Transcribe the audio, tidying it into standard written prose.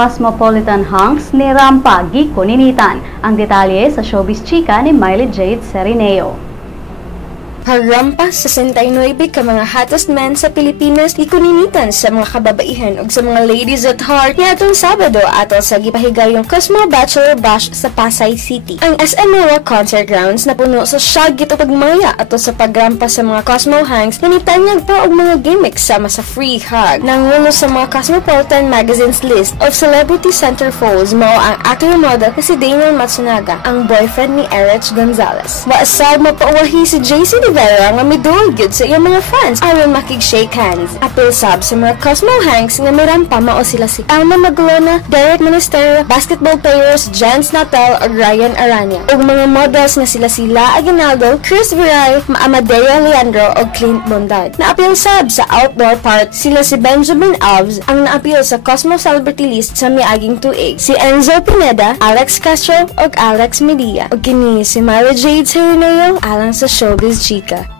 cosmopolitan hunks ni Rampa gikuninitan. Ang detalye sa Showbiz Chika ni Miley Jade Serineo. Harampa sa 69 ka mga hottest men sa Pilipinas gikuninitan sa mga kababaihan ug sa mga ladies at heart niadtong Sabado atol sa gipahigayong Cosmo Bachelor Bash sa Pasay City. Ang SM Mora Concert Grounds napuno sa syagit ug pagmaya atol sa pagrampa sa mga Cosmo hangs na nitanyag pa og mga gimmicks sama sa free hug. Nanguno sa mga Cosmopolitan Magazine's list of celebrity centerfolds mao ang actor model na si Daniel Matsunaga, ang boyfriend ni Erich Gonzalez. Waasab mapauwahi si JC Vera nga midul gyud sa iyang mga fans aron makig-shake hands. Apil sab sa mga Cosmo hanks nga mirampa mao sila si Alma Magdalena, Derek Monasterio, basketball players Jens Natal ug Ryan Arania. Ug mga models nga sila Aguinaldo, Chris Viray, Amadea Leandro ug Clint Bondad. Naapil sab sa outdoor part sila si Benjamin Alves ang naapil sa Cosmo Celebrity List sa miaging tuig, si Enzo Pineda, Alex Castro ug Alex Medea. Ug kini si Miley Jade Serineo alang sa Showbiz Chika.